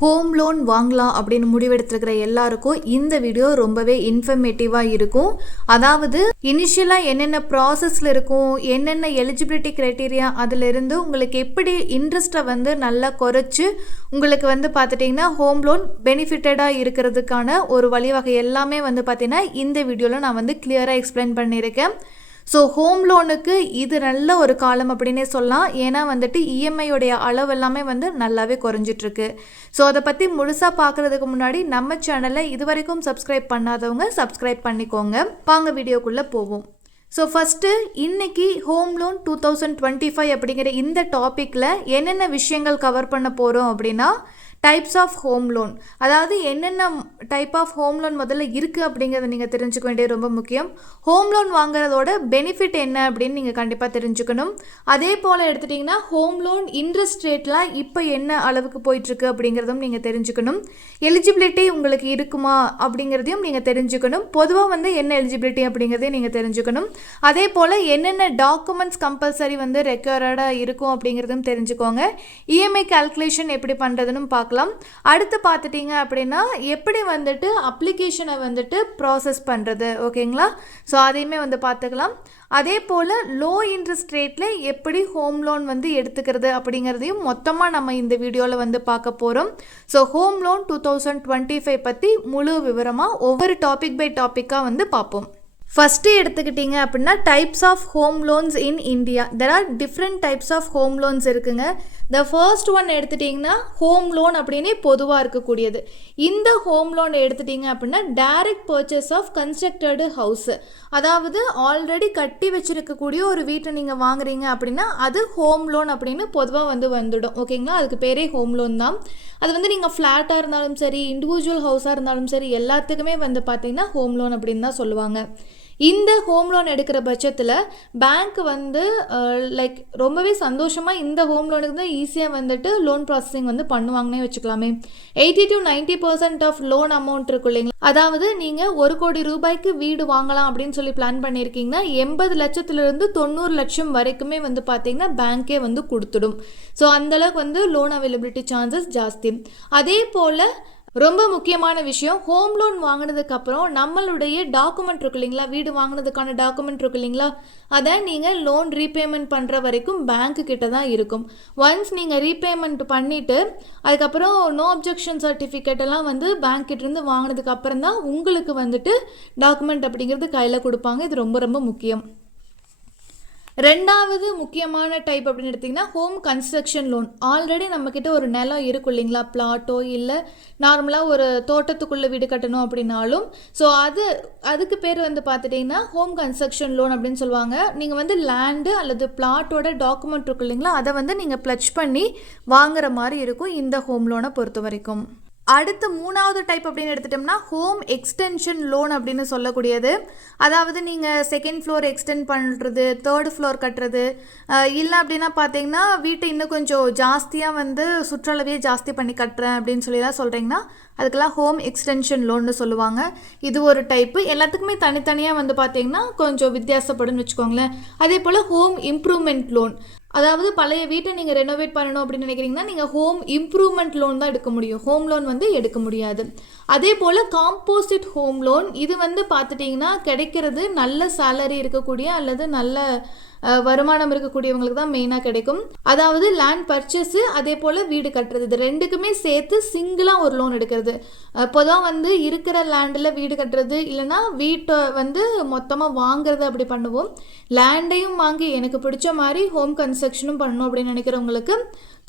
Home loan வாங்கலாம் அப்படின்னு முடிவெடுத்துருக்கிற எல்லாருக்கும் இந்த வீடியோ ரொம்பவே இன்ஃபர்மேட்டிவாக இருக்கும். அதாவது இனிஷியலாக என்னென்ன ப்ராசஸில் இருக்கும், என்னென்ன எலிஜிபிலிட்டி க்ரைட்டீரியா, அதிலிருந்து உங்களுக்கு எப்படி இன்ட்ரெஸ்ட்டை வந்து நல்லா குறைச்சி உங்களுக்கு வந்து பார்த்துட்டிங்கன்னா ஹோம் லோன் பெனிஃபிட்டடாக இருக்கிறதுக்கான ஒரு வழிவகை எல்லாமே வந்து பார்த்திங்கன்னா இந்த வீடியோவில் நான் வந்து கிளியராக எக்ஸ்பிளைன் பண்ணியிருக்கேன். ஸோ ஹோம் லோனுக்கு இது நல்ல ஒரு காலம் அப்படின்னே சொல்லலாம். ஏன்னா வந்துட்டு இஎம்ஐயோடைய அளவு எல்லாமே வந்து நல்லாவே குறைஞ்சிட்ருக்கு. ஸோ அதை பற்றி முழுசாக பார்க்குறதுக்கு முன்னாடி நம்ம சேனலை இது வரைக்கும் சப்ஸ்கிரைப் பண்ணாதவங்க சப்ஸ்கிரைப் பண்ணிக்கோங்க. வாங்க வீடியோக்குள்ளே போவோம். ஸோ ஃபஸ்ட்டு இன்றைக்கி ஹோம் லோன் 2025 அப்படிங்கிற இந்த டாப்பிக்கில் என்னென்ன விஷயங்கள் கவர் பண்ண போகிறோம் அப்படின்னா, டைப்ஸ் ஆஃப் ஹோம் லோன், அதாவது என்னென்ன டைப் ஆஃப் ஹோம் லோன் முதல்ல இருக்குது அப்படிங்கிறத நீங்கள் தெரிஞ்சுக்க வேண்டியது ரொம்ப முக்கியம். ஹோம் லோன் வாங்குறதோட பெனிஃபிட் என்ன அப்படின்னு நீங்கள் கண்டிப்பாக தெரிஞ்சுக்கணும். அதே போல் எடுத்துட்டிங்கன்னா ஹோம் லோன் இன்ட்ரெஸ்ட் ரேட்லாம் இப்போ என்ன அளவுக்கு போயிட்டுருக்கு அப்படிங்கிறதும் நீங்கள் தெரிஞ்சுக்கணும். எலிஜிபிலிட்டி உங்களுக்கு இருக்குமா அப்படிங்கிறதையும் நீங்கள் தெரிஞ்சுக்கணும். பொதுவாக வந்து என்ன எலிஜிபிலிட்டி அப்படிங்கிறதையும் நீங்கள் தெரிஞ்சுக்கணும். அதே போல் என்னென்ன டாக்குமெண்ட்ஸ் கம்பல்சரி வந்து ரெக்வயர்டாக இருக்கும் அப்படிங்கிறதும் தெரிஞ்சுக்கோங்க. இஎம்ஐ கால்குலேஷன் எப்படி பண்ணுறதுன்னு பார்க்கலாம். அடுத்து பார்த்துட்டிங்க அப்படின்னா எப்படி வந்துட்டு அப்ளிகேஷனை வந்துட்டு ப்ராசஸ் பண்ணுறது, ஓகேங்களா? ஸோ அதையுமே வந்து பார்த்துக்கலாம். அதே போல் லோ இன்ட்ரெஸ்ட் ரேட்டில் எப்படி ஹோம் லோன் வந்து எடுத்துக்கிறது அப்படிங்கிறதையும் மொத்தமாக நம்ம இந்த வீடியோவில் வந்து பார்க்க போகிறோம். ஸோ ஹோம் லோன் 2025 பற்றி முழு விவரமாக ஒவ்வொரு டாபிக் பை டாப்பிக்காக வந்து பார்ப்போம். ஃபஸ்ட்டு எடுத்துக்கிட்டிங்க அப்படின்னா types of home loans in India. There are different types of home loans இருக்குங்க. த ஃபர்ஸ்ட் ஒன் எடுத்துட்டிங்கன்னா ஹோம் லோன் அப்படின்னே பொதுவாக இருக்கக்கூடியது. இந்த ஹோம் லோன் எடுத்துட்டிங்க அப்படின்னா direct purchase of constructed house, அதாவது ஆல்ரெடி கட்டி வச்சுருக்கக்கூடிய ஒரு வீட்டை நீங்கள் வாங்குறீங்க அப்படின்னா அது ஹோம் லோன் அப்படின்னு பொதுவாக வந்து வந்துடும், ஓகேங்களா? அதுக்கு பேரே ஹோம் லோன் தான். அது வந்து நீங்கள் ஃப்ளாட்டாக இருந்தாலும் சரி, இண்டிவிஜுவல் ஹவுஸாக இருந்தாலும் சரி, எல்லாத்துக்குமே வந்து பார்த்தீங்கன்னா ஹோம் லோன் அப்படின்னு தான் சொல்லுவாங்க. இந்த ஹோம் லோன் எடுக்கிற பட்சத்தில் பேங்க் வந்து லைக் ரொம்பவே சந்தோஷமாக இந்த ஹோம் லோனுக்கு தான் ஈஸியாக வந்துட்டு லோன் ப்ராசஸிங் வந்து பண்ணுவாங்கன்னே வச்சுக்கலாமே. 80 to 90% ஆஃப் லோன் அமௌண்ட் இருக்கும் இல்லைங்களா? அதாவது நீங்கள் 1 கோடி ரூபாய்க்கு வீடு வாங்கலாம் அப்படின்னு சொல்லி பிளான் பண்ணியிருக்கீங்கன்னா 80 லட்சத்துலேருந்து 90 லட்சம் வரைக்குமே வந்து பார்த்தீங்கன்னா பேங்க்கே வந்து கொடுத்துடும். ஸோ அந்தளவுக்கு வந்து லோன் அவைலபிலிட்டி சான்சஸ் ஜாஸ்தி. அதே போல் ரொம்ப முக்கியமான விஷயம், ஹோம் லோன் வாங்கினதுக்கப்புறம் நம்மளுடைய டாக்குமெண்ட் இருக்கு இல்லைங்களா, வீடு வாங்கினதுக்கான டாக்குமெண்ட் இருக்கு இல்லைங்களா, அதை நீங்கள் லோன் ரீபேமெண்ட் பண்ணுற வரைக்கும் பேங்க்கு கிட்ட தான் இருக்கும். ஒன்ஸ் நீங்கள் ரீபேமெண்ட் பண்ணிவிட்டு அதுக்கப்புறம் நோ அப்ஜெக்ஷன் சர்டிஃபிகேட் எல்லாம் வந்து பேங்க் கிட்டேருந்து வாங்கினதுக்கு அப்புறம் தான் உங்களுக்கு வந்துட்டு டாக்குமெண்ட் அப்படிங்கிறது கையில் கொடுப்பாங்க. இது ரொம்ப ரொம்ப முக்கியம். ரெண்டாவது முக்கியமான டைப் அப்படின்னு எடுத்திங்கன்னா ஹோம் கன்ஸ்ட்ரக்ஷன் லோன். ஆல்ரெடி நம்மக்கிட்ட ஒரு நிலம் இருக்கும் இல்லைங்களா, பிளாட்டோ இல்லை நார்மலாக ஒரு தோட்டத்துக்குள்ளே வீடு கட்டணும் அப்படின்னாலும், ஸோ அதுக்கு பேர் வந்து பார்த்துட்டிங்கன்னா ஹோம் கன்ஸ்ட்ரக்ஷன் லோன் அப்படின்னு சொல்லுவாங்க. நீங்கள் வந்து லேண்டு அல்லது பிளாட்டோட டாக்குமெண்ட் இருக்கும் இல்லைங்களா, அதை வந்து நீங்கள் ப்ளட்ஜ் பண்ணி வாங்குற மாதிரி இருக்கும் இந்த ஹோம் லோனை பொறுத்த வரைக்கும். அடுத்து மூணாவது டைப் அப்படின்னு எடுத்துட்டோம்னா ஹோம் எக்ஸ்டென்ஷன் லோன் அப்படின்னு சொல்லக்கூடியது. அதாவது நீங்கள் செகண்ட் ஃப்ளோர் எக்ஸ்டெண்ட் பண்ணுறது, தேர்ட் ஃப்ளோர் கட்டுறது, இல்லை அப்படின்னா பார்த்தீங்கன்னா வீட்டை இன்னும் கொஞ்சம் ஜாஸ்தியாக வந்து சுற்றளவையே ஜாஸ்தி பண்ணி கட்டுறேன் அப்படின்னு சொல்லிலாம் சொல்கிறீங்கன்னா அதுக்கெல்லாம் ஹோம் எக்ஸ்டென்ஷன் லோன்னு சொல்லுவாங்க. இது ஒரு டைப்பு. எல்லாத்துக்குமே தனித்தனியாக வந்து பார்த்தீங்கன்னா கொஞ்சம் வித்தியாசப்படுன்னு வச்சுக்கோங்களேன். அதே போல் ஹோம் இம்ப்ரூவ்மெண்ட் லோன், அதாவது பழைய வீட்டை நீங்கள் ரெனோவேட் பண்ணணும் அப்படின்னு நினைக்கிறீங்கன்னா நீங்கள் ஹோம் இம்ப்ரூவ்மெண்ட் லோன் தான் எடுக்க முடியும், ஹோம் லோன் வந்து எடுக்க முடியாது. அதே போல் காம்போசிட் ஹோம் லோன், இது வந்து பார்த்துட்டிங்கன்னா கிடைக்கிறது நல்ல சேலரி இருக்கக்கூடிய அல்லது நல்ல வருமானம் இருக்கக்கூடியவங்களுக்கு தான் மெயினாக கிடைக்கும். அதாவது லேண்ட் பர்ச்சேஸு அதே போல் வீடு கட்டுறது, இது ரெண்டுக்குமே சேர்த்து சிங்கிளாக ஒரு லோன் எடுக்கிறது. பொதுவாக வந்து இருக்கிற லேண்டில் வீடு கட்டுறது இல்லைனா வீட்டை வந்து மொத்தமாக வாங்குறது அப்படி பண்ணுவோம். லேண்டையும் வாங்கி எனக்கு பிடிச்ச மாதிரி ஹோம் கன்ஸ்ட்ரக்ஷனும் பண்ணணும் அப்படின்னு நினைக்கிறவங்களுக்கு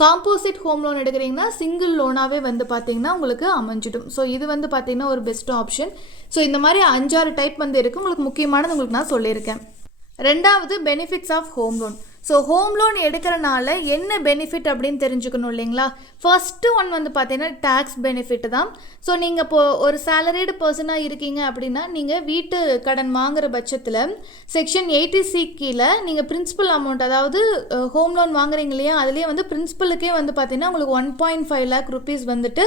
காம்போசிட் ஹோம் லோன் எடுக்கிறீங்கன்னா சிங்கிள் லோனாகவே வந்து பார்த்தீங்கன்னா உங்களுக்கு அமைஞ்சிடும். ஸோ இது வந்து பார்த்தீங்கன்னா ஒரு பெஸ்ட் ஆப்ஷன். ஸோ இந்த மாதிரி 5-6 டைப் வந்து இருக்குது. உங்களுக்கு முக்கியமானது உங்களுக்கு நான் சொல்லியிருக்கேன். ரெண்டாவது benefits of home loan. So home loan எடுக்கிறனால என்ன பெனிஃபிட் அப்படின்னு தெரிஞ்சுக்கணும் இல்லைங்களா? ஃபஸ்ட்டு ஒன் வந்து பார்த்தீங்கன்னா டேக்ஸ் பெனிஃபிட் தான். ஸோ நீங்கள் இப்போது ஒரு சேலரிடு பர்சனாக இருக்கீங்க அப்படின்னா நீங்கள் வீட்டு கடன் வாங்குகிற பட்சத்தில் செக்ஷன் 80C கீழே நீங்கள் பிரின்சிபல் அமௌண்ட், அதாவது ஹோம் லோன் வாங்குறீங்க இல்லையா, அதுலேயே வந்து பிரின்சிபலுக்கே வந்து பார்த்தீங்கன்னா உங்களுக்கு 1.5 lakh rupees வந்துட்டு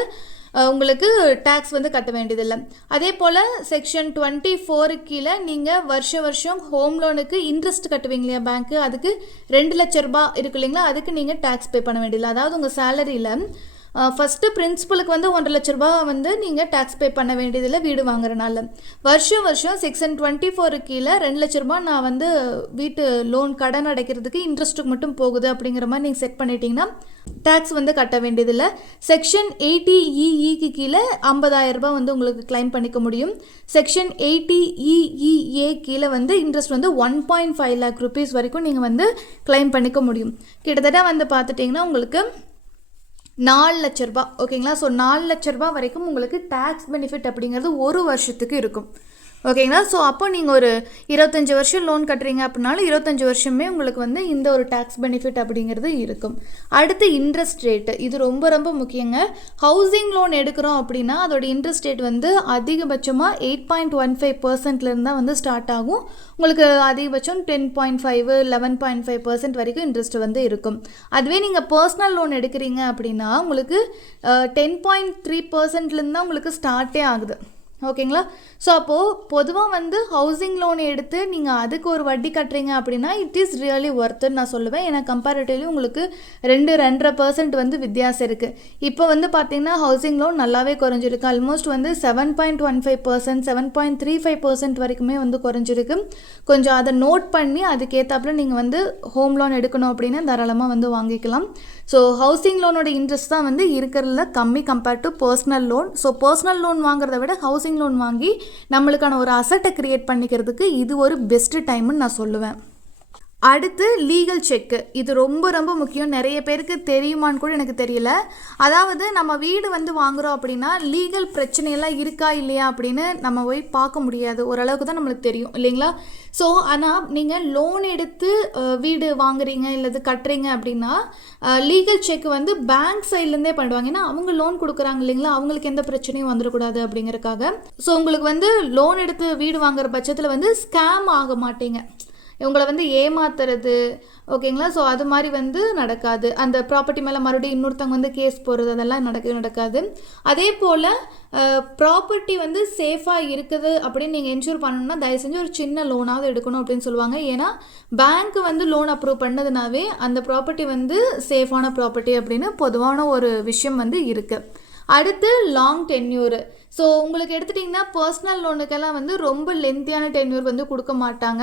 உங்களுக்கு டேக்ஸ் வந்து கட்ட வேண்டியதில்லை. அதே போல் செக்ஷன் 24 கீழே நீங்கள் வருஷம் ஹோம் லோனுக்கு இன்ட்ரெஸ்ட் கட்டுவீங்க இல்லையா பேங்க்கு, அதுக்கு 2 லட்ச ரூபாய் இருக்கு இல்லைங்களா, அதுக்கு நீங்கள் டேக்ஸ் பே பண்ண வேண்டியதில்லை. அதாவது உங்கள் சேலரியில் ஃபஸ்ட்டு பிரின்சிபலுக்கு வந்து 1.5 லட்ச ரூபா வந்து நீங்கள் டேக்ஸ் பே பண்ண வேண்டியதில்லை வீடு வாங்குறனால. வருஷம் செக்ஷன் 24 கீழே 2 லட்ச ரூபா நான் வந்து வீட்டு லோன் கடன் அடைக்கிறதுக்கு இன்ட்ரெஸ்ட்டுக்கு மட்டும் போகுது அப்படிங்கிற மாதிரி நீங்கள் செட் பண்ணிட்டீங்கன்னா டேக்ஸ் வந்து கட்ட வேண்டியதில்லை. செக்ஷன் 80EEக்கு கீழே 50,000 ரூபாய் வந்து உங்களுக்கு கிளைம் பண்ணிக்க முடியும். செக்ஷன் 80EEA கீழே வந்து இன்ட்ரெஸ்ட் வந்து 1.5 lakh rupees வரைக்கும் நீங்கள் வந்து கிளைம் பண்ணிக்க முடியும். கிட்டத்தட்ட வந்து பார்த்துட்டிங்கன்னா உங்களுக்கு 4 லட்ச ரூபா. ஓகேங்களா. ஸோ 4 லட்ச ரூபா வரைக்கும் உங்களுக்கு டேக்ஸ் பெனிஃபிட் அப்படிங்கிறது ஒரு வருஷத்துக்கு இருக்கும். ஓகேங்களா. ஸோ அப்போ நீங்கள் ஒரு 25 வருஷம் லோன் கட்டுறீங்க அப்படின்னாலும் 25 வருஷமே உங்களுக்கு வந்து இந்த ஒரு டேக்ஸ் பெனிஃபிட் அப்படிங்கிறது இருக்கும். அடுத்து இன்ட்ரெஸ்ட் ரேட்டு, இது ரொம்ப ரொம்ப முக்கியங்க. ஹவுசிங் லோன் எடுக்கிறோம் அப்படின்னா அதோட இன்ட்ரெஸ்ட் ரேட் வந்து அதிகபட்சமாக 8.15% தான் வந்து ஸ்டார்ட் ஆகும். உங்களுக்கு அதிகபட்சம் 10.5 11.5% வரைக்கும் இன்ட்ரெஸ்ட் வந்து இருக்கும். அதுவே நீங்கள் பர்சனல் லோன் எடுக்கிறீங்க அப்படின்னா உங்களுக்கு 10.3% தான் உங்களுக்கு ஸ்டார்ட்டே ஆகுது. ஓகேங்களா. ஸோ அப்போது பொதுவாக வந்து ஹவுசிங் லோன் எடுத்து நீங்கள் அதுக்கு ஒரு வட்டி கட்டுறீங்க அப்படின்னா இட் இஸ் ரியலி ஒர்த்துன்னு நான் சொல்லுவேன். ஏன்னா கம்பேரிட்டிவ்லி உங்களுக்கு 2-2.5% வந்து வித்தியாசம் இருக்குது. இப்போ வந்து பார்த்திங்கன்னா ஹவுசிங் லோன் நல்லாவே குறைஞ்சிருக்கு. ஆல்மோஸ்ட் வந்து 7.15% 7.35% வரைக்குமே வந்து குறைஞ்சிருக்கு. கொஞ்சம் அதை நோட் பண்ணி அதுக்கேற்றாப்புல நீங்கள் வந்து ஹோம் லோன் எடுக்கணும் அப்படின்னா தாராளமாக வந்து வாங்கிக்கலாம். ஸோ ஹவுசிங் லோனோட இன்ட்ரெஸ்ட் தான் வந்து இருக்கிறதுல கம்மி compared to personal loan. So personal loan வாங்குறத விட ஹவுசிங் லோன் வாங்கி நம்மளுக்கான ஒரு அசட்டை கிரியேட் பண்ணிக்கிறதுக்கு இது ஒரு பெஸ்ட் டைம்னு நான் சொல்லுவேன். அடுத்து லீகல் செக்கு, இது ரொம்ப ரொம்ப முக்கியம். நிறைய பேருக்கு தெரியுமான்னு கூட எனக்கு தெரியல. அதாவது நம்ம வீடு வந்து வாங்குகிறோம் அப்படின்னா லீகல் பிரச்சனையெல்லாம் இருக்கா இல்லையா அப்படின்னு நம்ம போய் பார்க்க முடியாது. ஓரளவுக்கு தான் நம்மளுக்கு தெரியும் இல்லைங்களா. ஸோ ஆனால் நீங்கள் லோன் எடுத்து வீடு வாங்குறீங்க இல்லது கட்டுறீங்க அப்படின்னா லீகல் செக் வந்து பேங்க் சைட்லேருந்தே பண்ணுவாங்க. ஏன்னா அவங்க லோன் கொடுக்குறாங்க இல்லைங்களா, அவங்களுக்கு எந்த பிரச்சனையும் வந்துடக்கூடாது அப்படிங்கிறதுக்காக. ஸோ உங்களுக்கு வந்து லோன் எடுத்து வீடு வாங்குற பட்சத்தில் வந்து ஸ்கேம் ஆக மாட்டீங்க, உங்களை வந்து ஏமாத்துறது. ஓகேங்களா. ஸோ அது மாதிரி வந்து நடக்காது. அந்த ப்ராப்பர்ட்டி மேலே மறுபடியும் இன்னொருத்தவங்க வந்து கேஸ் போடுறது அதெல்லாம் நடக்காது. அதே போல் ப்ராப்பர்ட்டி வந்து சேஃபாக இருக்குது அப்படின்னு நீங்கள் என்ஷூர் பண்ணணும்னா தயவு செஞ்சு ஒரு சின்ன லோனாவது எடுக்கணும் அப்படின்னு சொல்லுவாங்க. ஏன்னா பேங்க் வந்து லோன் அப்ரூவ் பண்ணதுனாவே அந்த ப்ராப்பர்ட்டி வந்து சேஃபான ப்ராப்பர்ட்டி அப்படின்னு பொதுவான ஒரு விஷயம் வந்து இருக்குது. அடுத்து லாங் டென்யூர். ஸோ உங்களுக்கு எடுத்துட்டிங்கன்னா பர்சனல் லோனுக்கெல்லாம் வந்து ரொம்ப லென்த்தியான டென்யூர் வந்து கொடுக்க மாட்டாங்க.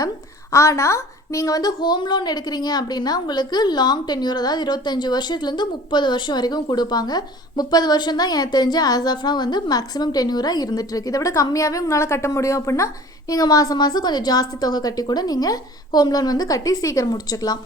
ஆனால் நீங்கள் வந்து ஹோம் லோன் எடுக்கிறீங்க அப்படின்னா உங்களுக்கு லாங் டென்யூர், அதாவது 25 வருஷத்துலேருந்து 30 வருஷம் வரைக்கும் கொடுப்பாங்க. 30 வருஷம் தான் எனக்கு தெரிஞ்ச ஆஸ் ஆஃப்னா வந்து மேக்ஸிமம் டென்யூராக இருந்துகிட்ருக்கு. இதை விட கம்மியாகவே உங்களால் கட்ட முடியும் அப்படின்னா நீங்கள் மாதம் கொஞ்சம் ஜாஸ்தி தொகை கட்டி கூட நீங்கள் ஹோம் லோன் வந்து கட்டி சீக்கிரம் முடிச்சுக்கலாம்.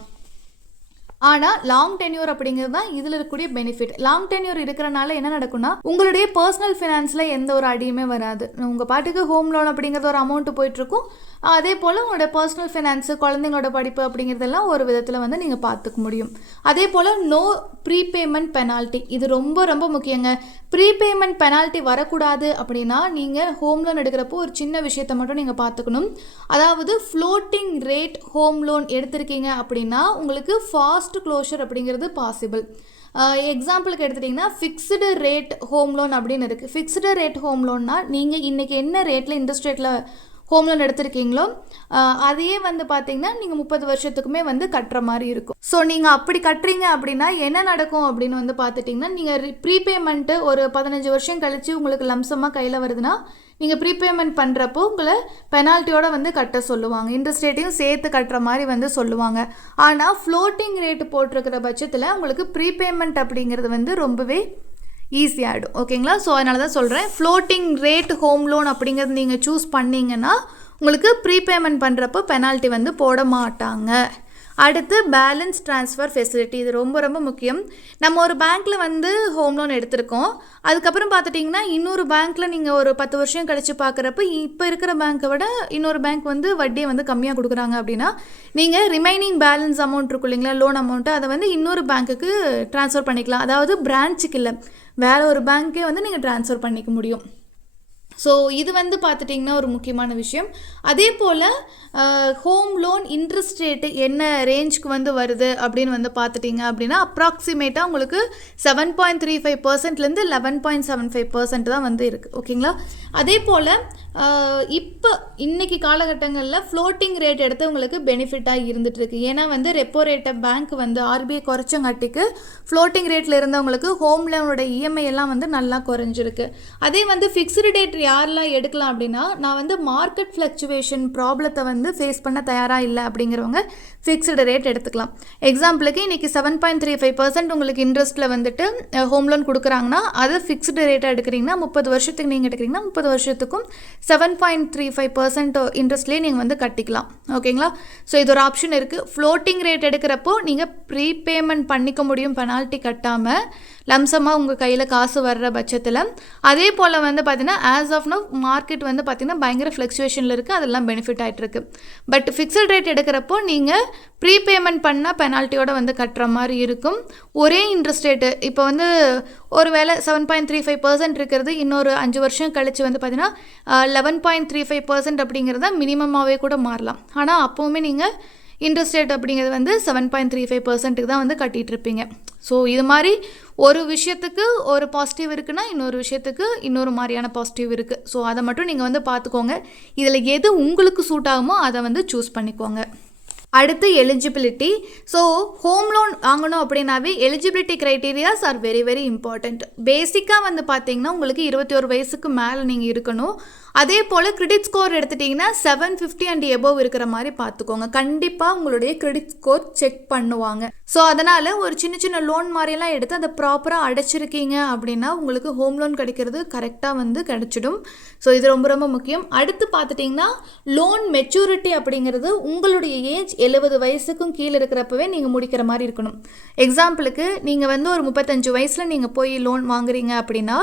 ஆனால் லாங் டென்யூர் அப்படிங்கிறது தான் இதில் இருக்கக்கூடிய பெனிஃபிட். லாங் டென்யூர் இருக்கிறனால என்ன நடக்கும்னா உங்களுடைய பர்சனல் ஃபினான்ஸில் எந்த ஒரு அடியுமே வராது. உங்கள் பாட்டுக்கு ஹோம் லோன் அப்படிங்கிறது ஒரு அமௌண்ட்டு போயிட்டுருக்கும். அதே போல் உங்களோட பர்சனல் ஃபினான்ஸு, குழந்தைங்களோட படிப்பு அப்படிங்கிறதெல்லாம் ஒரு விதத்தில் வந்து நீங்கள் பார்த்துக்க முடியும். அதே போல் நோ ப்ரீபேமெண்ட் பெனால்ட்டி, இது ரொம்ப ரொம்ப முக்கியங்க. ப்ரீபேமெண்ட் பெனால்ட்டி வரக்கூடாது அப்படின்னா நீங்கள் ஹோம் லோன் எடுக்கிறப்போ ஒரு சின்ன விஷயத்தை மட்டும் நீங்கள் பார்த்துக்கணும். அதாவது ஃப்ளோட்டிங் ரேட் ஹோம் லோன் எடுத்திருக்கீங்க அப்படின்னா உங்களுக்கு ஃபாஸ்ட் க்ளோஷர் அப்படிங்கிறது பாசிபிள். எக்ஸாம்பிளுக்கு எடுத்துட்டிங்கன்னா ஃபிக்ஸ்டு ரேட் ஹோம் லோன் அப்படின்னு இருக்குது. ஃபிக்ஸ்டு ரேட் ஹோம் லோன்னா நீங்கள் இன்றைக்கி என்ன ரேட்டில் இன்ட்ரெஸ்ட் ரேட்டில் ஹோம் லோன் எடுத்திருக்கீங்களோ அதையே வந்து பார்த்தீங்கன்னா நீங்கள் 30 வருஷத்துக்குமே வந்து கட்டுற மாதிரி இருக்கும். ஸோ நீங்கள் அப்படி கட்டுறீங்க அப்படின்னா என்ன நடக்கும் அப்படின்னு வந்து பார்த்துட்டிங்கன்னா நீங்கள் ப்ரீபேமெண்ட்டு ஒரு 15 வருஷம் கழித்து உங்களுக்கு லம்சமாக கையில் வருதுன்னா நீங்கள் ப்ரீபேமெண்ட் பண்ணுறப்போ உங்களை பெனால்ட்டியோட வந்து கட்ட சொல்லுவாங்க, இன்ட்ரெஸ்ட் ரேட்டையும் சேர்த்து கட்டுற மாதிரி வந்து சொல்லுவாங்க. ஆனால் ஃப்ளோட்டிங் ரேட்டு போட்டிருக்கிற பட்சத்தில் உங்களுக்கு ப்ரீபேமெண்ட் அப்படிங்கிறது வந்து ரொம்பவே ஈஸியாகிடும். ஓகேங்களா. ஸோ அதனால தான் சொல்கிறேன், ஃப்ளோட்டிங் ரேட் ஹோம் லோன் அப்படிங்கிறது நீங்கள் சூஸ் பண்ணிங்கன்னா உங்களுக்கு ப்ரீபேமெண்ட் பண்ணுறப்போ பெனால்ட்டி வந்து போட மாட்டாங்க. அடுத்து பேலன்ஸ் ட்ரான்ஸ்ஃபர் ஃபெசிலிட்டி, இது ரொம்ப ரொம்ப முக்கியம். நம்ம ஒரு பேங்க்கில் வந்து ஹோம் லோன் எடுத்திருக்கோம், அதுக்கப்புறம் பார்த்துட்டிங்கன்னா இன்னொரு பேங்க்கில் நீங்கள் ஒரு 10 வருஷம் கழித்து பார்க்குறப்ப இப்போ இருக்கிற பேங்க்கை விட இன்னொரு பேங்க் வந்து வட்டியை வந்து கம்மியாக கொடுக்குறாங்க அப்படின்னா நீங்கள் ரிமைனிங் பேலன்ஸ் அமௌண்ட் இருக்கும் இல்லைங்களா, லோன் அமௌண்ட்டு, அதை வந்து இன்னொரு பேங்க்குக்கு ட்ரான்ஸ்ஃபர் பண்ணிக்கலாம். அதாவது பிரான்ச்சுக்கு இல்லை, வேறு ஒரு பேங்க்கே வந்து நீங்கள் ட்ரான்ஸ்ஃபர் பண்ணிக்க முடியும். ஸோ இது வந்து பார்த்துட்டிங்கன்னா ஒரு முக்கியமான விஷயம். அதே போல் ஹோம் லோன் இன்ட்ரெஸ்ட் ரேட்டு என்ன ரேஞ்சுக்கு வந்து வருது அப்படின்னு வந்து பார்த்துட்டிங்க அப்படின்னா அப்ராக்சிமேட்டாக உங்களுக்கு 7.35%லேருந்து 11.75% தான் வந்து இருக்குது. ஓகேங்களா? அதே போல் இப்போ இன்றைக்கி காலகட்டங்களில் ஃப்ளோட்டிங் ரேட் எடுத்து உங்களுக்கு பெனிஃபிட்டாக இருந்துகிட்ருக்கு. ஏன்னா வந்து ரெப்போ ரேட்டை பேங்க் வந்து ஆர்பிஐ குறைச்சங்காட்டிக்கு ஃப்ளோட்டிங் ரேட்டில் இருந்தவங்களுக்கு ஹோம் லோனோட இஎம்ஐ எல்லாம் வந்து நல்லா குறைஞ்சிருக்கு. அதே வந்து ஃபிக்ஸ்டு ரேட் யாரெல்லாம் எடுக்கலாம் அப்படின்னா, நான் வந்து மார்க்கெட் ஃப்ளக்சுவேஷன் ப்ராப்ளத்தை வந்து ஃபேஸ் பண்ண தயாராக இல்லை அப்படிங்கிறவங்க ஃபிக்ஸ்டு ரேட் எடுத்துக்கலாம். எக்ஸாம்பிளுக்கு இன்றைக்கி 7.35% உங்களுக்கு இன்ட்ரெஸ்ட்டில் வந்துட்டு ஹோம் லோன் கொடுக்குறாங்கன்னா அதை ஃபிக்ஸ்டு ரேட்டாக எடுக்கிறீங்கன்னா 30 வருஷத்துக்கு நீங்கள் எடுக்கிறீங்கன்னா 30 வருஷத்துக்கும் 7.35% இன்ட்ரெஸ்ட்லேயே நீங்கள் வந்து கட்டிக்கலாம். ஓகேங்களா? ஸோ இது ஒரு ஆப்ஷன் இருக்குது. ஃப்ளோட்டிங் ரேட் எடுக்கிறப்போ நீங்கள் ப்ரீபேமெண்ட் பண்ணிக்க முடியும் பெனால்ட்டி கட்டாமல், லம்சமாக உங்கள் கையில் காசு வர்ற பட்சத்தில். அதே போல் வந்து பார்த்திங்கன்னா ஆஸ் ஆஃப் நவ் மார்க்கெட் வந்து பார்த்திங்கன்னா பயங்கர ஃப்ளக்சுவேஷனில் இருக்குது, அதெல்லாம் பெனிஃபிட் ஆகிட்டுருக்கு. பட் ஃபிக்ஸட் ரேட் எடுக்கிறப்போ நீங்கள் ப்ரீபேமெண்ட் பண்ணால் பெனால்ட்டியோட வந்து கட்டுற மாதிரி இருக்கும். ஒரே இன்ட்ரெஸ்ட் ரேட்டு இப்போ வந்து ஒரு வேளை 7.35% இருக்கிறது இன்னொரு 5 வருஷம் கழித்து வந்து பார்த்திங்கன்னா 11.35% அப்படிங்கிறத மினிமமாகவே கூட மாறலாம். ஆனால் அப்போவுமே நீங்கள் இன்ட்ரெஸ்ட் ரேட் அப்படிங்கிறது வந்து 7.35% தான் வந்து கட்டிகிட்ருப்பீங்க. ஸோ இது மாதிரி ஒரு விஷயத்துக்கு ஒரு பாசிட்டிவ் இருக்குன்னா இன்னொரு விஷயத்துக்கு இன்னொரு மாதிரியான பாசிட்டிவ் இருக்குது. ஸோ அதை மட்டும் நீங்கள் வந்து பார்த்துக்கோங்க. இதில் எது உங்களுக்கு சூட் ஆகுமோ அதை வந்து சூஸ் பண்ணிக்கோங்க. அடுத்து எலிஜிபிலிட்டி. ஸோ ஹோம் லோன் வாங்கணும் அப்படின்னாவே eligibility criterias are very very important. பேசிக்காக வந்து பார்த்தீங்கன்னா உங்களுக்கு 21 வயசுக்கு மேலே நீங்கள் இருக்கணும். அதே போல் கிரெடிட் ஸ்கோர் எடுத்துட்டிங்கன்னா 750 அண்ட் எபோவ் இருக்கிற மாதிரி பார்த்துக்கோங்க. கண்டிப்பாக உங்களுடைய கிரெடிட் ஸ்கோர் செக் பண்ணுவாங்க. ஸோ அதனால் ஒரு சின்ன சின்ன லோன் மாதிரியெல்லாம் எடுத்து அதை ப்ராப்பராக அடைச்சிருக்கீங்க அப்படின்னா உங்களுக்கு ஹோம் லோன் கிடைக்கிறது கரெக்டாக வந்து கிடைச்சிடும். ஸோ இது ரொம்ப ரொம்ப முக்கியம். அடுத்து பார்த்துட்டிங்கன்னா லோன் மெச்சூரிட்டி அப்படிங்கிறது உங்களுடைய ஏஜ் 70 வயசுக்கும் கீழே இருக்கிறப்பவே நீங்கள் முடிக்கிற மாதிரி இருக்கணும். எக்ஸாம்பிளுக்கு நீங்கள் வந்து ஒரு 35 வயசில் நீங்கள் போய் லோன் வாங்குறீங்க அப்படின்னா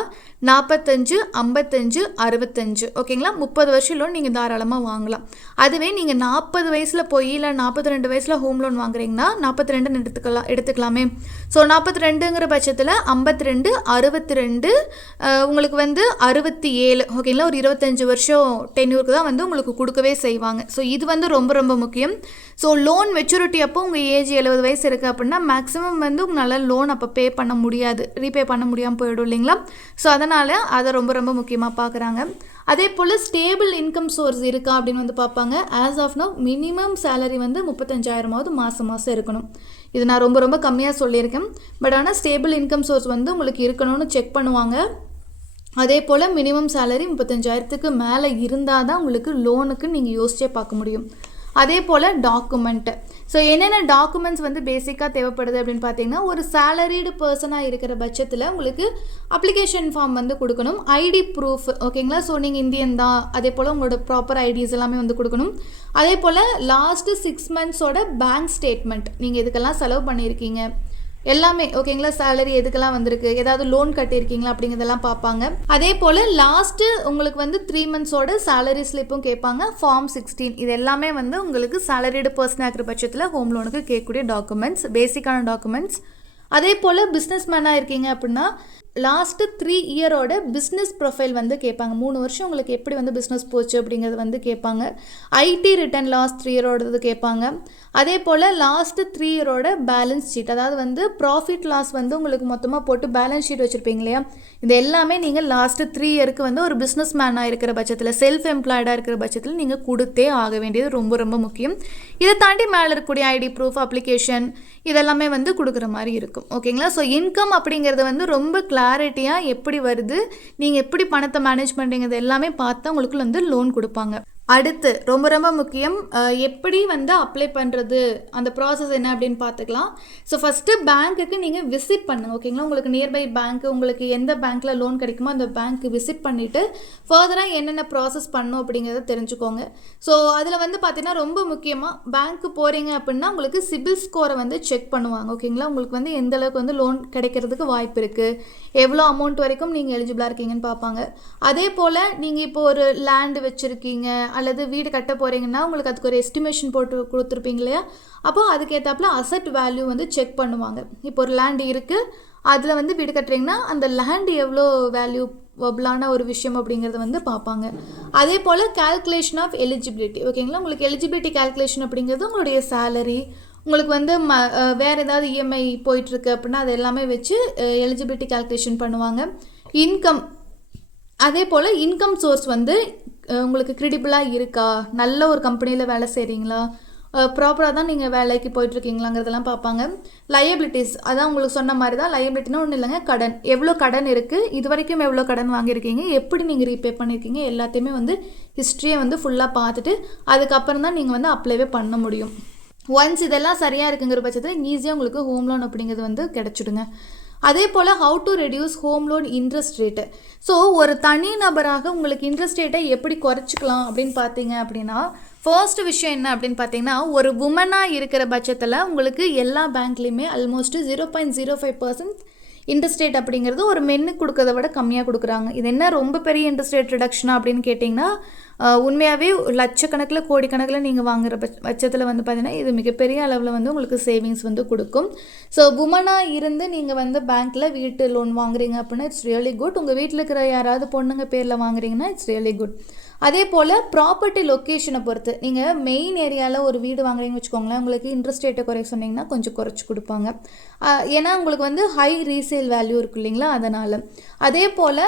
45, 55, 65 ஓகேங்களா, 30 வருஷம் லோன் நீங்கள் தாராளமாக வாங்கலாம். அதுவே நீங்கள் 40 வயசில் போய் இல்லை 42 வயசில் ஹோம் லோன் வாங்குறீங்கன்னா 42 எடுத்துக்கலாமே. ஸோ 42ங்கிற பட்சத்தில் 52, 62 உங்களுக்கு வந்து 67 ஓகேங்களா, ஒரு 25 வருஷம் டென்யூருக்கு தான் வந்து உங்களுக்கு கொடுக்கவே செய்வாங்க. ஸோ இது வந்து ரொம்ப ரொம்ப முக்கியம். ஸோ லோன் மெச்சூரிட்டி அப்போ உங்கள் ஏஜ் 70 வயசு இருக்குது அப்படின்னா மேக்ஸிமம் வந்து உங்களால் லோன் அப்போ பே பண்ண முடியாது, ரீபே பண்ண முடியாமல் போயிடும் இல்லைங்களா. ஸோ அதனால் அதை ரொம்ப ரொம்ப முக்கியமாக பார்க்குறாங்க. அதே போல் ஸ்டேபிள் இன்கம் சோர்ஸ் இருக்கா அப்படின்னு வந்து பார்ப்பாங்க. As of now minimum salary வந்து 35,000 மாதம் இருக்கணும். இது நான் ரொம்ப ரொம்ப கம்மியாக சொல்லியிருக்கேன். பட் ஆனால் ஸ்டேபிள் இன்கம் சோர்ஸ் வந்து உங்களுக்கு இருக்கணும்னு செக் பண்ணுவாங்க. அதே போல் மினிமம் சேலரி 35,000க்கு மேலே இருந்தால் தான் உங்களுக்கு லோனுக்கு நீங்கள் யோசிச்சே பார்க்க முடியும். அதே போல் டாக்குமெண்ட்டு. ஸோ என்னென்ன டாக்குமெண்ட்ஸ் வந்து பேசிக்காக தேவைப்படுது அப்படின்னு பார்த்தீங்கன்னா, ஒரு சேலரிடு பர்சனாக இருக்கிற பட்சத்தில் உங்களுக்கு அப்ளிகேஷன் ஃபார்ம் வந்து கொடுக்கணும், ஐடி ப்ரூஃப் ஓகேங்களா. ஸோ நீங்கள் இந்தியன் தான், அதே போல் உங்களோட ப்ராப்பர் ஐடிஸ் எல்லாமே வந்து கொடுக்கணும். அதே போல் லாஸ்ட்டு 6 மந்த்ஸோட பேங்க் ஸ்டேட்மெண்ட், நீங்கள் இதுக்கெல்லாம் செலவு பண்ணியிருக்கீங்க எல்லாமே ஓகேங்களா, சேலரி எதுக்கெல்லாம் வந்திருக்கு, ஏதாவது லோன் கட்டியிருக்கீங்களா அப்படிங்கிறதெல்லாம் பார்ப்பாங்க. அதே போல் லாஸ்ட்டு உங்களுக்கு வந்து 3 மந்த்ஸோட சேலரி ஸ்லிப்பும் கேட்பாங்க, ஃபார்ம் 16. இது எல்லாமே வந்து உங்களுக்கு சேலரிடு பர்சனாக இருக்கிற பட்சத்தில் ஹோம் லோனுக்கு கேட்கக்கூடிய டாக்குமெண்ட்ஸ், பேசிக்கான டாக்குமெண்ட்ஸ். அதே போல் பிஸ்னஸ் மேனாக இருக்கீங்க அப்படின்னா லாஸ்ட்டு 3 இயரோட பிஸ்னஸ் ப்ரொஃபைல் வந்து கேட்பாங்க. 3 வருஷம் உங்களுக்கு எப்படி வந்து பிஸ்னஸ் போச்சு அப்படிங்கிறது வந்து கேட்பாங்க. ஐடி ரிட்டர்ன் லாஸ்ட் 3 இயரோடது கேட்பாங்க. அதே போல் லாஸ்ட்டு 3 இயரோட பேலன்ஸ் ஷீட், அதாவது வந்து ப்ராஃபிட் லாஸ் வந்து உங்களுக்கு மொத்தமாக போட்டு பேலன்ஸ் ஷீட் வச்சுருப்பீங்க இல்லையா, இது எல்லாமே நீங்கள் லாஸ்ட்டு 3 இயருக்கு வந்து ஒரு பிஸ்னஸ் மேனாக இருக்கிற பட்சத்தில், செல்ஃப் எம்ப்ளாய்டாக இருக்கிற பட்சத்தில் நீங்கள் கொடுத்தே ஆக வேண்டியது ரொம்ப ரொம்ப முக்கியம். இதை தாண்டி மேலே இருக்கக்கூடிய ஐடி ப்ரூஃப், அப்ளிகேஷன் இதெல்லாமே வந்து கொடுக்குற மாதிரி இருக்கும் ஓகேங்களா. ஸோ இன்கம் அப்படிங்கிறது வந்து ரொம்ப கிளாரிட்டியாக எப்படி வருது, நீங்கள் எப்படி பணத்தை மேனேஜ் பண்ணுறீங்கிறது எல்லாமே பார்த்தா உங்களுக்கு வந்து லோன் கொடுப்பாங்க. அடுத்து ரொம்ப ரொம்ப முக்கியம், எப்படி வந்து அப்ளை பண்ணுறது, அந்த ப்ராசஸ் என்ன அப்படின்னு பார்த்துக்கலாம். ஸோ ஃபஸ்ட்டு பேங்க்குக்கு நீங்கள் விசிட் பண்ணுங்கள் ஓகேங்களா. உங்களுக்கு நியர்பை பேங்க்கு, உங்களுக்கு எந்த பேங்க்கில் லோன் கிடைக்குமோ அந்த பேங்க்கு விசிட் பண்ணிவிட்டு ஃபர்தராக என்னென்ன ப்ராசஸ் பண்ணணும் அப்படிங்கிறத தெரிஞ்சுக்கோங்க. ஸோ அதில் வந்து பார்த்தீங்கன்னா ரொம்ப முக்கியமாக பேங்க்கு போகிறீங்க அப்படின்னா உங்களுக்கு சிபில் ஸ்கோரை வந்து செக் பண்ணுவாங்க ஓகேங்களா. உங்களுக்கு வந்து எந்த அளவுக்கு வந்து லோன் கிடைக்கிறதுக்கு வாய்ப்பு இருக்குது, எவ்வளோ அமௌண்ட் வரைக்கும் நீங்கள் எலிஜிபிளாக இருக்கீங்கன்னு பார்ப்பாங்க. அதே போல் நீங்கள் இப்போ ஒரு லேண்டு வச்சுருக்கீங்க அல்லது வீடு கட்ட போகிறீங்கன்னா உங்களுக்கு அதுக்கு ஒரு எஸ்டிமேஷன் போட்டு கொடுத்துருப்பீங்க இல்லையா, அப்போ அதுக்கேற்றாப்புல அசட் வேல்யூ வந்து செக் பண்ணுவாங்க. இப்போ ஒரு லேண்டு இருக்குது, அதில் வந்து வீடு கட்டுறீங்கன்னா அந்த லேண்டு எவ்வளோ வேல்யூ வபிளான ஒரு விஷயம் அப்படிங்கிறத வந்து பார்ப்பாங்க. அதே போல் கால்குலேஷன் ஆஃப் எலிஜிபிலிட்டி, ஓகேங்களா. உங்களுக்கு எலிஜிபிலிட்டி கால்குலேஷன் அப்படிங்கிறது உங்களுடைய சேலரி, உங்களுக்கு வந்து வேறு ஏதாவது இஎம்ஐ போயிட்டுருக்கு அப்படின்னா அது எல்லாமே வச்சு எலிஜிபிலிட்டி கால்குலேஷன் பண்ணுவாங்க. இன்கம், அதே போல் இன்கம் சோர்ஸ் வந்து உங்களுக்கு கிரெடிபிளாக இருக்கா, நல்ல ஒரு கம்பெனியில் வேலை செய்கிறீங்களா, ப்ராப்பராக தான் நீங்கள் வேலைக்கு போயிட்டுருக்கீங்களாங்கிறதெல்லாம் பார்ப்பாங்க. லயபிலிட்டிஸ், அதான் உங்களுக்கு சொன்ன மாதிரி தான். லயபிலிட்டினா ஒன்றும் இல்லைங்க, கடன், எவ்வளோ கடன் இருக்குது, இது வரைக்கும் எவ்வளோ கடன் வாங்கியிருக்கீங்க, எப்படி நீங்கள் ரீபே பண்ணியிருக்கீங்க, எல்லாத்தையுமே வந்து ஹிஸ்ட்ரியை வந்து ஃபுல்லாக பார்த்துட்டு அதுக்கப்புறம் தான் நீங்கள் வந்து அப்ளைவே பண்ண முடியும். ஒன்ஸ் இதெல்லாம் சரியாக இருக்குங்கிற பட்சத்தில் ஈஸியாக உங்களுக்கு ஹோம் லோன் அப்படிங்கிறது வந்து கிடச்சிடுங்க. அதே போல் how to reduce home loan interest rate. So ஒரு தனி நபராக உங்களுக்கு இன்ட்ரெஸ்ட் ரேட்டை எப்படி குறைச்சிக்கலாம் அப்படின்னு பார்த்தீங்க அப்படின்னா, ஃபர்ஸ்ட் விஷயம் என்ன அப்படின்னு பார்த்தீங்கன்னா, ஒரு உமனாக இருக்கிற பட்சத்தில் உங்களுக்கு எல்லா பேங்க்லேயுமே ஆல்மோஸ்ட் 0.05% இன்ட்ரெஸ்ட் ரேட் அப்படிங்கிறது ஒரு மென்னுக்கு கொடுக்கறத விட கம்மியாக கொடுக்குறாங்க. இது என்ன ரொம்ப பெரிய இன்ட்ரெஸ்ட் ரேட் ரிடக்ஷனா அப்படின்னு கேட்டிங்கன்னா, உண்மையாகவே லட்சக்கணக்கில் கோடிக்கணக்கில் நீங்கள் வாங்குற பட்சத்தில் வந்து பார்த்தீங்கன்னா இது மிகப்பெரிய அளவில் வந்து உங்களுக்கு சேவிங்ஸ் வந்து கொடுக்கும். ஸோ உமனாக இருந்து நீங்கள் வந்து பேங்க்கில் வீட்டு லோன் வாங்குறீங்க அப்படின்னா இட்ஸ் ரியலி குட். உங்கள் வீட்டில் இருக்கிற யாராவது பொண்ணுங்க பேரில் வாங்குறீங்கன்னா இட்ஸ் ரியலி குட். அதே போல் ப்ராப்பர்ட்டி லொக்கேஷனை பொறுத்து, நீங்கள் மெயின் ஏரியாவில் ஒரு வீடு வாங்குறீங்கன்னு வச்சுக்கோங்களேன், உங்களுக்கு இன்ட்ரெஸ்ட் ரேட்டை குறைய சொன்னீங்கன்னா கொஞ்சம் குறைச்சி கொடுப்பாங்க. ஏன்னா உங்களுக்கு வந்து ஹை ரீசேல் வேல்யூ இருக்கு இல்லைங்களா, அதனால். அதே போல்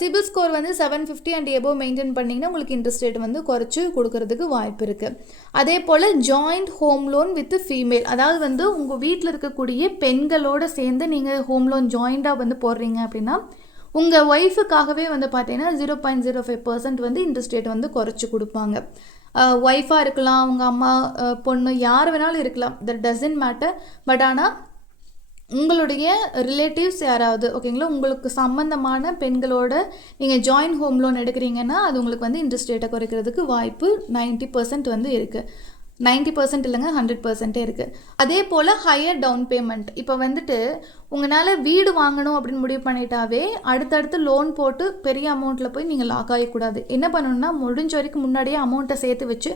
சிபில் ஸ்கோர் வந்து 750 அண்ட் எபோவ் மெயின்டைன் பண்ணிங்கன்னா உங்களுக்கு இன்ட்ரெஸ்ட் ரேட் வந்து குறைச்சி கொடுக்கறதுக்கு வாய்ப்பு இருக்குது. அதே போல் joint home loan with female, அதாவது வந்து உங்கள் வீட்டில் இருக்கக்கூடிய பெண்களோடு சேர்ந்து நீங்கள் ஹோம் லோன் ஜாயிண்டாக வந்து போடுறீங்க அப்படின்னா உங்கள் ஒய்ஃபுக்காகவே வந்து பார்த்தீங்கன்னா 0.05% வந்து இன்ட்ரெஸ்ட் ரேட் வந்து குறைச்சி கொடுப்பாங்க. ஒய்ஃபாக இருக்கலாம், உங்கள் அம்மா, பொண்ணு, யார் வேணாலும் இருக்கலாம், தட் டசன்ட் மேட்டர். பட் ஆனால் உங்களுடைய ரிலேட்டிவ்ஸ் யாராவது, ஓகேங்களா, உங்களுக்கு சம்மந்தமான பெண்களோட நீங்கள் ஜாயின்ட் ஹோம் லோன் எடுக்கிறீங்கன்னா அது உங்களுக்கு வந்து இன்ட்ரெஸ்ட் ரேட்டை குறைக்கிறதுக்கு வாய்ப்பு 90% வந்து இருக்குது. 90% இல்லைங்க, 100% இருக்குது. அதே போல் ஹையர் டவுன் பேமெண்ட். இப்போ வந்துட்டு உங்களால் வீடு வாங்கணும் அப்படின்னு முடிவு பண்ணிட்டாவே அடுத்தடுத்து லோன் போட்டு பெரிய அமௌண்ட்டில் போய் நீங்கள் லாக் ஆகக்கூடாது. என்ன பண்ணணும்னா முடிஞ்ச வரைக்கும் முன்னாடியே அமௌண்ட்டை சேர்த்து வச்சு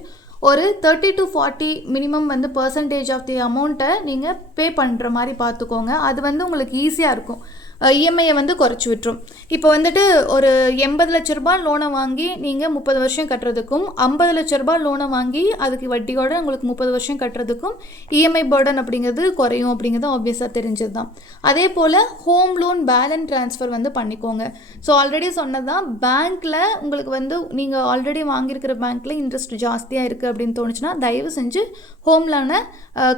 ஒரு 30 to 40 மினிமம் வந்து % ஆஃப் தி அமௌண்ட்டை நீங்கள் பே பண்ணுற மாதிரி பார்த்துக்கோங்க. அது வந்து உங்களுக்கு ஈஸியாக இருக்கும், இஎம்ஐயை வந்து குறைச்சி விட்டுரும். இப்போ வந்துட்டு ஒரு 80 லட்ச ரூபாய் லோனை வாங்கி நீங்கள் 30 வருஷம் கட்டுறதுக்கும் 50 லட்ச ரூபாய் லோனை வாங்கி அதுக்கு வட்டியோட உங்களுக்கு 30 வருஷம் கட்டுறதுக்கும் இஎம்ஐ பர்டன் அப்படிங்கிறது குறையும் அப்படிங்கிறது ஆப்வியஸாக தெரிஞ்சது தான். அதே போல் ஹோம் லோன் பேலன்ஸ் ட்ரான்ஸ்ஃபர் வந்து பண்ணிக்கோங்க. ஸோ ஆல்ரெடி சொன்னது தான், பேங்க்கில் உங்களுக்கு வந்து நீங்கள் ஆல்ரெடி வாங்கியிருக்கிற பேங்க்கில் இன்ட்ரெஸ்ட் ஜாஸ்தியாக இருக்குது அப்படின்னு தோணுச்சுன்னா தயவு செஞ்சு ஹோம் லோனை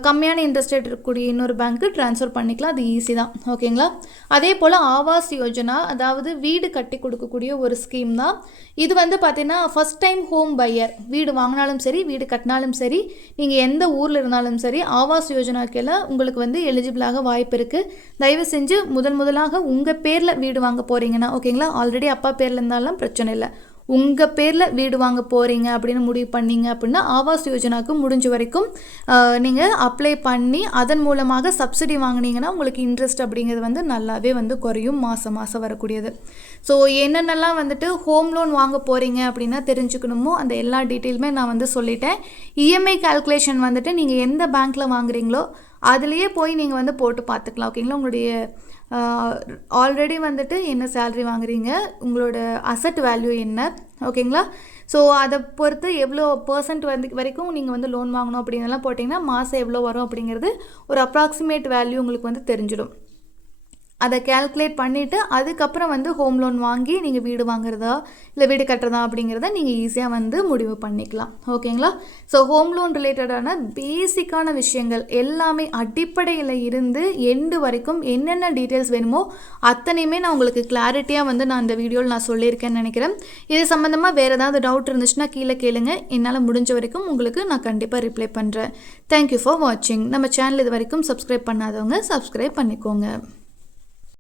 கம்மியான இன்ட்ரெஸ்ட் ரேட் இருக்கக்கூடிய இன்னொரு பேங்க்கு ட்ரான்ஸ்ஃபர் பண்ணிக்கலாம். அது ஈஸி தான், ஓகேங்களா. அதே போல் ஆவாஸ் யோஜனா, அதாவது வீடு கட்டி கொடுக்கக்கூடிய ஒரு ஸ்கீம் தான் இது. வந்து பார்த்தீங்கன்னா ஃபஸ்ட் டைம் ஹோம் பையர், வீடு வாங்கினாலும் சரி வீடு கட்டினாலும் சரி நீங்கள் எந்த ஊரில் இருந்தாலும் சரி ஆவாஸ் யோஜனாக்கெல்லாம் உங்களுக்கு வந்து எலிஜிபிளாக வாய்ப்பு இருக்குது. தயவு செஞ்சு முதலாக உங்கள் பேரில் வீடு வாங்க போகிறீங்கன்னா, ஓகேங்களா, ஆல்ரெடி அப்பா பேரில் இருந்தாலும் பிரச்சனை இல்லை, உங்கள் பேரில் வீடு வாங்க போகிறீங்க அப்படின்னு முடிவு பண்ணிங்க அப்படின்னா ஆவாஸ் யோஜனாவுக்கு முடிஞ்ச வரைக்கும் நீங்கள் அப்ளை பண்ணி அதன் மூலமாக சப்சிடி வாங்கினீங்கன்னா உங்களுக்கு இன்ட்ரெஸ்ட் அப்படிங்கிறது வந்து நல்லாவே வந்து குறையும், மாதம் வரக்கூடியது. ஸோ என்னென்னலாம் வந்துட்டு ஹோம் லோன் வாங்க போகிறீங்க அப்படின்னா தெரிஞ்சுக்கணுமோ அந்த எல்லா டீட்டெயிலுமே நான் வந்து சொல்லிட்டேன். இஎம்ஐ கால்குலேஷன் வந்துட்டு நீங்கள் எந்த பேங்க்கில் வாங்குறீங்களோ அதுலேயே போய் நீங்கள் வந்து போட்டு பார்த்துக்கலாம், ஓகேங்களா. உங்களுடைய ஆல்ரெடி வந்துட்டு என்ன சேலரி வாங்குறீங்க, உங்களோட அசட் வேல்யூ என்ன, ஓகேங்களா. ஸோ அதை பொறுத்து எவ்வளோ % வந்து வரைக்கும் நீங்கள் வந்து லோன் வாங்கணும் அப்படின்னலாம் போட்டிங்கன்னா மாதம் எவ்வளோ வரும் அப்படிங்கிறது ஒரு அப்ராக்சிமேட் வேல்யூ உங்களுக்கு வந்து தெரிஞ்சிடும். அதை கேல்குலேட் பண்ணிவிட்டு அதுக்கப்புறம் வந்து ஹோம் லோன் வாங்கி நீங்கள் வீடு வாங்குறதா இல்லை வீடு கட்டுறதா அப்படிங்கிறத நீங்கள் ஈஸியாக வந்து முடிவு பண்ணிக்கலாம், ஓகேங்களா. ஸோ ஹோம் லோன் ரிலேட்டடான பேசிக்கான விஷயங்கள் எல்லாமே அடிப்படையில் இருந்து எண்டு வரைக்கும் என்னென்ன டீட்டெயில்ஸ் வேணுமோ அத்தனையுமே நான் உங்களுக்கு கிளாரிட்டியாக வந்து நான் இந்த வீடியோவில் நான் சொல்லியிருக்கேன்னு நினைக்கிறேன். இது சம்மந்தமாக வேறு ஏதாவது டவுட் இருந்துச்சுன்னா கீழே கேளுங்க, என்னால் முடிஞ்ச வரைக்கும் உங்களுக்கு நான் கண்டிப்பாக ரிப்ளை பண்ணுறேன். தேங்க்யூ ஃபார் வாட்சிங். நம்ம சேனல் இது வரைக்கும் சப்ஸ்கிரைப் பண்ணாதவங்க சப்ஸ்கிரைப் பண்ணிக்கோங்க.